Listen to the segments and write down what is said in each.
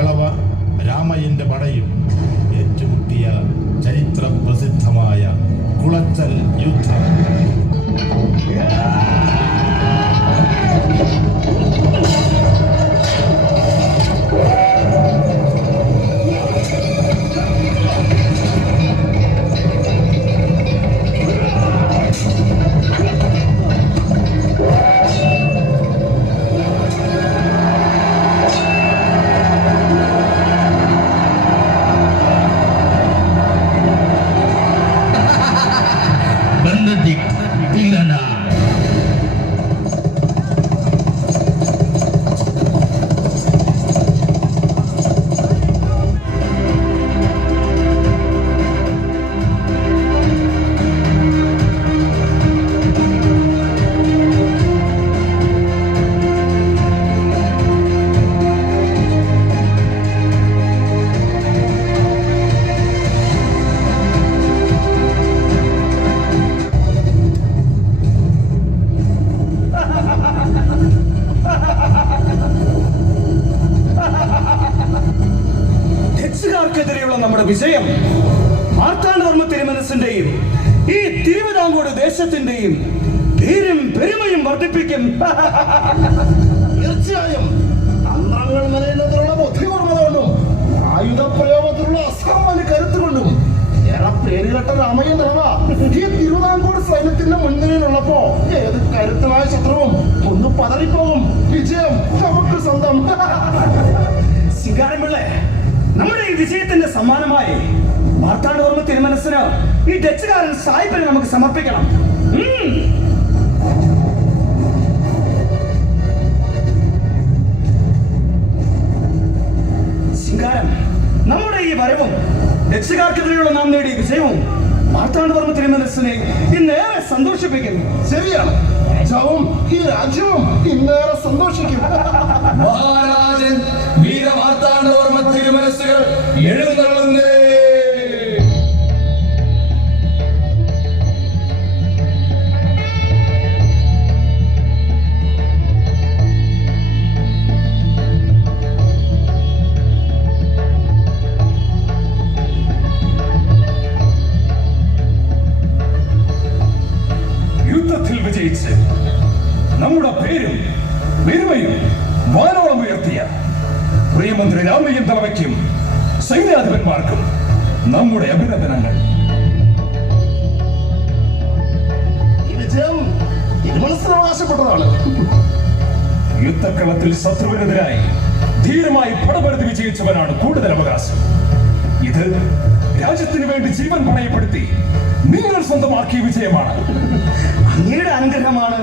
ദളവ രാമയ്യന്റെ പടയും ഏറ്റുമുട്ടിയ ചരിത്ര പ്രസിദ്ധമായ കുളച്ചൽ യുദ്ധം. ഡച്ചുകാർക്കെതിരെയുള്ള നമ്മുടെ വിജയം മാർത്താണ്ഡവർമ്മ തിരുമനസിന്റെയും ഈ തിരുവിതാംകൂർ ദേശത്തിന്റെയും പേരും പെരുമയും വർദ്ധിപ്പിക്കും. തീർച്ചയായും തന്ത്രങ്ങൾ നിലയുന്നതിനുള്ള ബുദ്ധിപൂർവ്വതകൊണ്ടും ആയുധ പ്രയോഗത്തിലുള്ള അസാമാന്യ കരുത്തുകൊണ്ടും ഏറെ പേരുകെട്ട രാമയ്യൻ ദളവ ഈ തിരുവിതാംകൂർ സൈന്യത്തിന്റെ മുൻനിരയിലുള്ളപ്പോ ഏത് കരുത്തനായ ശത്രുവും ഒന്ന് പതറിപ്പോകും. വിജയം നമുക്ക് സ്വന്തം. ശിങ്കാരംപിള്ളേ, നമ്മുടെ ഈ വിജയത്തിന്റെ സമ്മാനമായി മാർത്താണ്ഡവർമ്മ തിരുമനസിന് ഈ ഡച്ചുകാരൻ സായിപ്പിനെ നമുക്ക് സമർപ്പിക്കണം. ശിങ്കാരം, നമ്മുടെ ഈ വരവും ഡച്ചുകാർക്കെതിരെയുള്ള നാം നേടിയ വിജയവും മാർത്താണ്ഡവർമ്മ തിരുമനസിനെ ഇന്നേറെ സന്തോഷിപ്പിക്കുന്നു. ശരിയാണ്, രാജാവും ഈ രാജ്യവും ഇന്നേറെ സന്തോഷിക്കും. മഹാരാജൻ വീരമാർത്താണ്ഡവർമ്മ തിരുമനസുകൾ എഴുന്നള്ളുന്നേ. യുദ്ധത്തിൽ വിജയിച്ച് നമ്മുടെ പേരും പെരുമയും വാനോളം ഉയർത്തിയ പ്രിയമന്ത്രി രാമയ്യൻ ദളവയ്ക്കും സൈന്യാധിപന്മാർക്കും നമ്മുടെ അഭിനന്ദനങ്ങൾ. ഈ വിജയം തിരുമനസിനവകാശപ്പെട്ടതാണ്. യുദ്ധക്കളത്തിൽ ശത്രുവിനെതിരായി ധീരമായി പടപെടുത്തി വിജയിച്ചവനാണ് കൂടുതൽ അവകാശം. ഇത് രാജ്യത്തിന് വേണ്ടി ജീവൻ പണയപ്പെടുത്തി നിങ്ങൾ സ്വന്തമാക്കിയ വിജയമാണ്. അങ്ങയുടെ അനുഗ്രഹമാണ്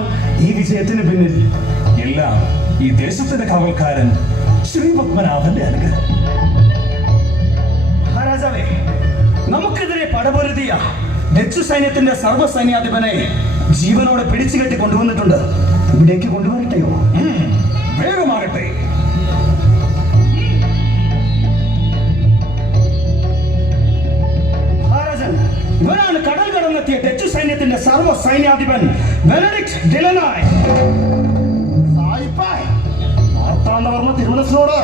ഈ വിജയത്തിന് പിന്നിൽ. എല്ലാം ഈ ദേശത്തിന്റെ കാവൽക്കാരൻ ശ്രീ പത്മനാഭന്റെ അനുഗ്രഹം. മഹാരാജാവേ, നമുക്കെതിരെ പടപൊരുതിയ ഡച്ചു സൈന്യത്തിന്റെ സർവ്വസൈന്യാധിപനെ ജീവനോടെ പിടിച്ചുകെട്ടി കൊണ്ടുവന്നിട്ടുണ്ട്. ഇവിടേക്ക് കൊണ്ടുവരട്ടെയോ? വേഗമാകട്ടെ. മഹാരാജൻ, ഇവരാണ് കടൽ കടന്നെത്തിയ ഡച്ചു സൈന്യത്തിന്റെ സർവ്വ സൈന്യാധിപൻ ബെനഡിക്ട് ഡിലനായ്. മാർത്താണ്ഡവർമ്മ തിരുമനസിനോട്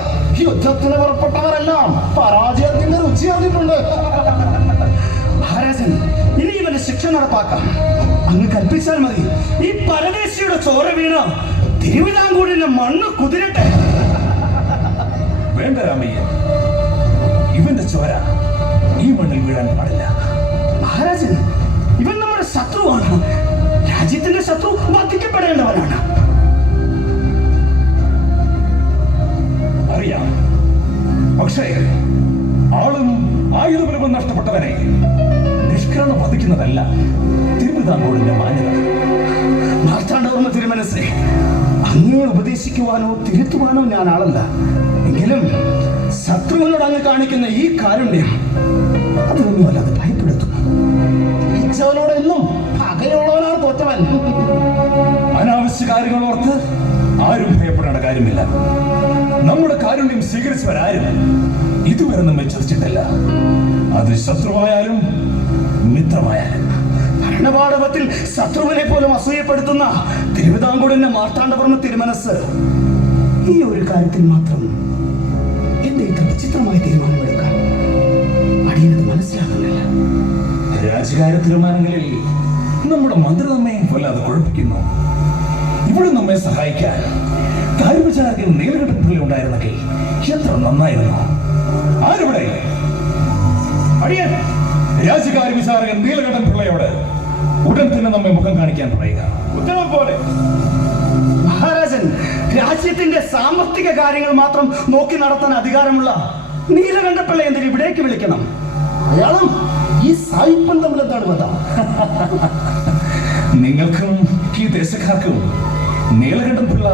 യുദ്ധത്തിന് പുറപ്പെട്ടവരെല്ലാം പരാജയത്തിന്റെ രുചി അറിഞ്ഞിട്ടുണ്ട്. മഹാരാജൻ, ഇനി ഇവന്റെ ശിക്ഷ നടപ്പാക്കാം. അങ്ങ് കൽപ്പിച്ചാൽ മതി. ഈ പരദേശിയുടെ ചോര വീണ് തിരുവിതാംകൂറിന്റെ മണ്ണ് കുതിരട്ടെ. വേണ്ട രാമയ്യൻ, ഇവന്റെ ചോര ഈ മണ്ണിൽ വീഴാൻ പാടില്ല. മഹാരാജൻ, ഇവൻ നമ്മുടെ ശത്രുവാണ്. രാജ്യത്തിന്റെ ശത്രു വധിക്കപ്പെടേണ്ടവനാണ്. അറിയാം, പക്ഷേ ആളും ആയുധബലവും നഷ്ടപ്പെട്ടവനെ നിഷ്കരണം വധിക്കുന്നതല്ല തിരുവിതാംകൂറിന്റെ മാന്യത. മാർത്താണ്ഡവർമ്മ തിരുമനസേ, അങ്ങയെ ഉപദേശിക്കുവാനോ തിരുത്തുവാനോ ഞാൻ ആളല്ല. എങ്കിലും ശത്രുവിനോട് അങ്ങ് കാണിക്കുന്ന ഈ കാരുണ്യം അതൊന്നും അല്ലാതെ ഭയപ്പെടുത്തും. ഇച്ചവനോട് എന്നും പകയുള്ളവനാണ് തോറ്റവൻ. അനാവശ്യ കാര്യങ്ങൾ ഓർത്ത് ആരും ഭയപ്പെടേണ്ട കാര്യമില്ല. നമ്മുടെ കാരുണ്യം സ്വീകരിച്ചവരാരും ഇതുവരെ നമ്മെ ചതിച്ചിട്ടില്ല. അത് ശത്രുവായാലും മിത്രമായാലും. ഭരണപാടവത്തിൽ ശത്രുവിനെ പോലും അസൂയപ്പെടുത്തുന്ന തിരുവിതാംകൂറിന്റെ മാർത്താണ്ഡവർമ്മ തിരുമനസ് ഈ ഒരു കാര്യത്തിൽ മാത്രം എന്റെ ഇത്ര തീരുമാനമെടുക്കാൻ അടിയനത് മനസ്സിലാകുന്നില്ല. രാജകാര്യ തീരുമാനങ്ങളിൽ നമ്മുടെ മന്ത്രി നമ്മെ വല്ലാതെ കുഴപ്പിക്കുന്നു. ഇവിടെ നമ്മെ സഹായിക്കാൻ കാര്യവിചാരകൻ നീലകണ്ഠപിള്ള ഉണ്ടായിരുന്നെങ്കിൽ എത്ര നന്നായിരുന്നു. ആരിവിടെ? അടിയൻ രാജകാര്യ വിചാരകൻ നീലകണ്ഠപിള്ളയോട് ഉടൻ തന്നെ നമ്മെ മുഖം കാണിക്കാൻ പറയുക. ഉത്തരവ് പോലെ. മഹാരാജൻ, രാജ്യത്തിന്റെ സാമ്പത്തിക കാര്യങ്ങൾ മാത്രം നോക്കി നടത്താൻ അധികാരമുള്ള നീലകണ്ഠപിള്ള എന്തിന് ഇവിടേക്ക് വിളിക്കണം? അയാളും ഈ സായിപ്പൻ തമ്മിൽ എന്താണ് ബന്ധം? നിങ്ങൾക്കും ഈ ദേശക്കാർക്കും നീലകണ്ഠപിള്ള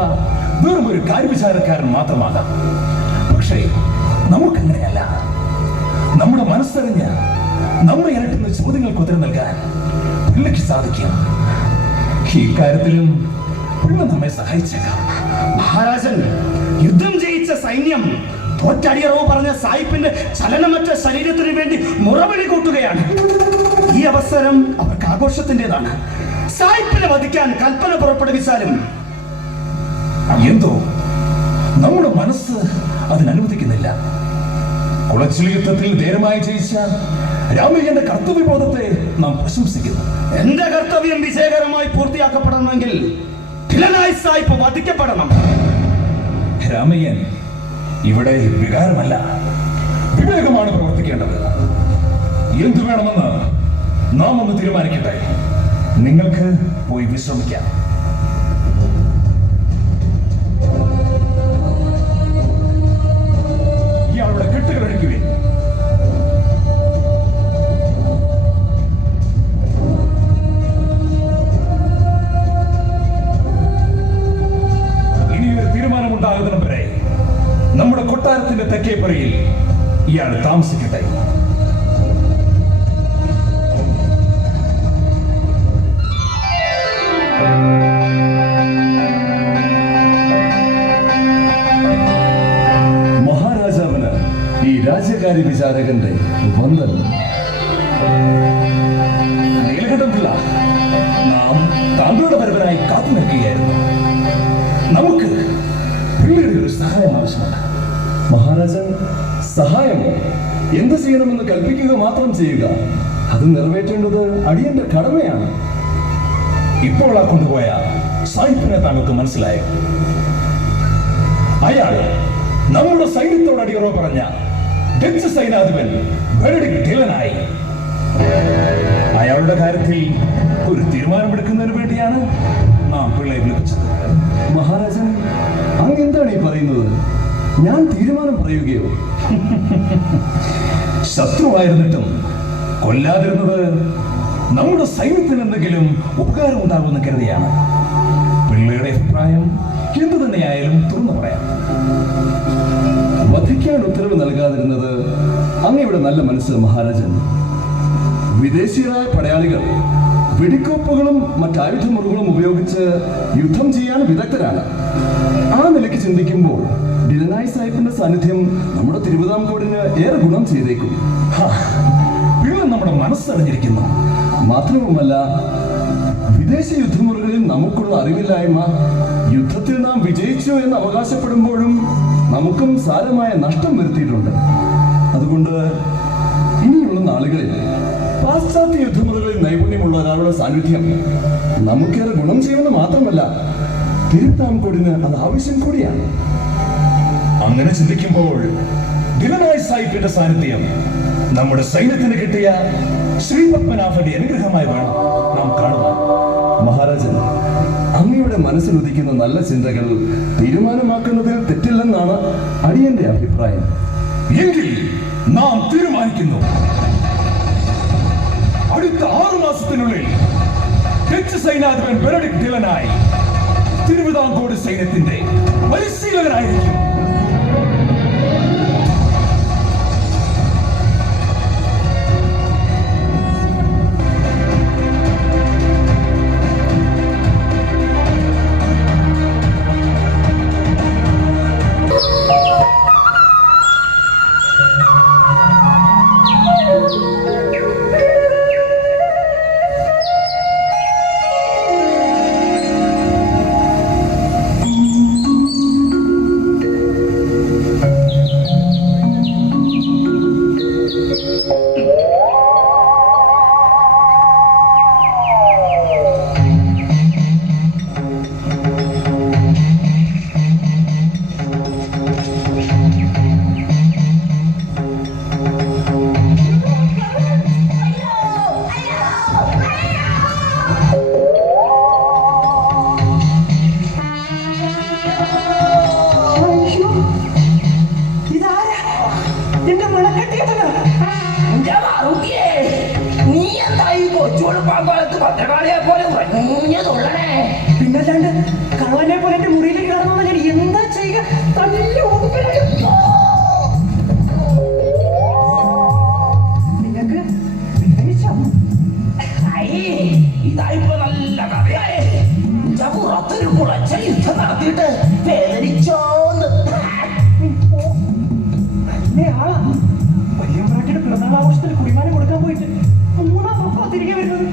വെറും ഒരു കാര്യവിചാരക്കാരൻ മാത്രമാകാം. പക്ഷേ നമുക്കങ്ങനെയല്ല. നമ്മുടെ മനസ്സറിഞ്ഞ് നമ്മെ ഇരട്ടുന്ന ചോദ്യങ്ങൾക്ക് ഉത്തരം നൽകാൻ പിള്ളയ്ക്ക് സാധിക്കും. ഈ കാര്യത്തിലും പിള്ള നമ്മെ സഹായിച്ചേക്കാം. മഹാരാജൻ, യുദ്ധം ജയിച്ച സൈന്യം തോറ്റടിയറവ് പറഞ്ഞ സായിപ്പിന്റെ ചലനമറ്റ ശരീരത്തിനു വേണ്ടി മുറവിളി കൂട്ടുകയാണ്. ഈ അവസരം അവർക്ക് ആഘോഷത്തിൻ്റെതാണ്. സായിപ്പിനെ വധിക്കാൻ കൽപ്പന പുറപ്പെടുവിച്ചാലും എന്തോ നമ്മുടെ മനസ്സ് അതിനനുവദിക്കുന്നില്ല. കുളച്ചിൽ യുദ്ധത്തിൽ ധീരമായി ജയിച്ച രാമയ്യന്റെ കർത്തവ്യബോധത്തെ നാം പ്രശംസിക്കുന്നു. എന്റെ കർത്തവ്യം വിജയകരമായി പൂർത്തിയാക്കപ്പെടണമെങ്കിൽ ധിലനായ് സായിപ്പ് വധിക്കപ്പെടണം. രാമയ്യൻ ഇവിടെ വികാരമല്ല, വിവേകമാണ് പ്രവർത്തിക്കേണ്ടത്. എന്തു വേണമെന്ന് നാം ഒന്ന് തീരുമാനിക്കട്ടെ. നിങ്ങൾക്ക് പോയി വിശ്രമിക്കാം. ഇയാളുടെ കെട്ടുകൾ അഴിക്കുവിൻ. ഇനിയൊരു തീരുമാനമുണ്ടാകുന്നതിന് വരെ നമ്മുടെ കൊട്ടാരത്തിന്റെ തെക്കേപ്പുറയിൽ ഇയാൾ താമസിക്കട്ടെ. മഹാരാജാവിന് ഈ രാജ്യകാര്യ വിചാരകന്റെ വന്ദനം. നീലകണ്ഠപിള്ള, നാം താങ്കളുടെ വരവനായി കാത്തു നിൽക്കുകയായിരുന്നു. നമുക്ക് പിള്ളയുടെ ഒരു സഹായം ആവശ്യമാണ്. മഹാരാജൻ, സഹായമോ? എന്ത് ചെയ്യണമെന്ന് കൽപ്പിക്കുക മാത്രം ചെയ്യുക. അത് നിറവേറ്റേണ്ടത് അടിയന്റെ കടമയാണ്. ഇപ്പോൾ ആ കൊണ്ടുപോയ സായിപ്പിനെ താങ്കൾക്ക് മനസ്സിലായോ? അയാൾ നമ്മുടെ സൈന്യത്തോട് അടിയറവ് പറഞ്ഞ ഡച്ച് സൈനാധിപൻ ബെനഡിക്ട് ധിലനായി. അയാളുടെ കാര്യത്തിൽ ഒരു തീരുമാനമെടുക്കുന്നതിന് വേണ്ടിയാണ് നാം പിള്ളയെ വിളിപ്പിച്ചത്. മഹാരാജൻ, അങ്ങ് എന്താണ് ഈ പറയുന്നത്? ഞാൻ തീരുമാനം പറയുകയോ? ശത്രുവായിരുന്നിട്ടും കൊല്ലാതിരുന്നത് നമ്മുടെ സൈന്യത്തിന് എന്തെങ്കിലും ഉപകാരം ഉണ്ടാകുമെന്ന് കരുതിയാണ്. പിള്ളയുടെ അഭിപ്രായം എന്തു തന്നെയായാലും തുറന്നു പറയാം. വധിക്കാൻ ഉത്തരവ് നൽകാതിരുന്നത് അങ്ങയുടെ നല്ല മനസ്സ് മഹാരാജൻ. വിദേശീയരായ പടയാളികൾ വെടിക്കോപ്പുകളും മറ്റായുധമുറകളും ഉപയോഗിച്ച് യുദ്ധം ചെയ്യാൻ വിദഗ്ധരാണ്. ആ നിലയ്ക്ക് ചിന്തിക്കുമ്പോൾ ഡിലനായ് സാഹിബിന്റെ സാന്നിധ്യം നമ്മുടെ തിരുവിതാംകൂറിന് ഏറെ ഗുണം ചെയ്തേക്കും. പിള്ള നമ്മുടെ മനസ്സറിഞ്ഞിരിക്കുന്നു. മാത്രവുമല്ല, വിദേശ യുദ്ധമുറകളിൽ നമുക്കുള്ള അറിവില്ലായ്മ യുദ്ധത്തിൽ നാം വിജയിച്ചു എന്ന് അവകാശപ്പെടുമ്പോഴും നമുക്കും സാരമായ നഷ്ടം വരുത്തിയിട്ടുണ്ട്. അതുകൊണ്ട് ഇനിയുള്ള നാളുകളിൽ പാശ്ചാത്യ യുദ്ധമുറകളിൽ നൈപുണ്യമുള്ള ഒരാളുടെ സാന്നിധ്യം നമുക്കേറെ ഗുണം ചെയ്യുമെന്ന് മാത്രമല്ല, തിരുവിതാംകൂറിന് അത് ആവശ്യം കൂടിയാണ്. അങ്ങനെ ചിന്തിക്കുമ്പോൾ ഡിലനായ് സാഹിബിന്റെ സാന്നിധ്യം നമ്മുടെ സൈന്യത്തിന് കിട്ടിയ ശ്രീപത്മനാഭന്റെ അനുഗ്രഹമായി വേണം നാം കാണുക. മഹാരാജൻ, അങ്ങയുടെ മനസ്സിലുദിക്കുന്ന നല്ല ചിന്തകൾ തീരുമാനമാക്കുന്നതിൽ തെറ്റില്ലെന്നാണ് അടിയന്റെ അഭിപ്രായം. എങ്കിൽ നാം തീരുമാനിക്കുന്നു, അടുത്ത 6 മാസത്തിനുള്ളിൽ ഡച്ച് സൈനാധിപൻ ബെനഡിക്ട് ധിലനായി തിരുവിതാംകൂർ സൈന്യത്തിന്റെ പരിശീലകനായിരിക്കും. എന്റെ മണക്കെട്ടിയതല്ല. എന്റെ മാറുട്ടിയേ, നീ എന്താ ഈ കൊച്ചുകൊടുപ്പാങ്കാലത്ത് പത്രക്കാളിയെ പോലെ ഉറഞ്ഞുള്ളണേ? പിന്നല്ലാണ്ട് കള്ളനെ പോലെ എന്റെ മുറിയിലേക്ക് കടന്നു ഞാൻ എന്താ ചെയ്യുക? തല്ലി ഒതുക്കലാണ്. നിങ്ങൾക്ക് വിദേശം ഇതായിപ്പോ നല്ല കഥയായേ. പുറത്തൊരു കുളച്ച യുദ്ധം നടത്തിയിട്ട് വേദനിച്ചോന്ന്. നല്ല ആളാ. വലിയ മറാഠിയുടെ പിറന്നാൾ ആഘോഷത്തിന് കുടിമാനം കൊടുക്കാൻ പോയിട്ട് 3 വർഷം തിരികെ വരുന്നത്.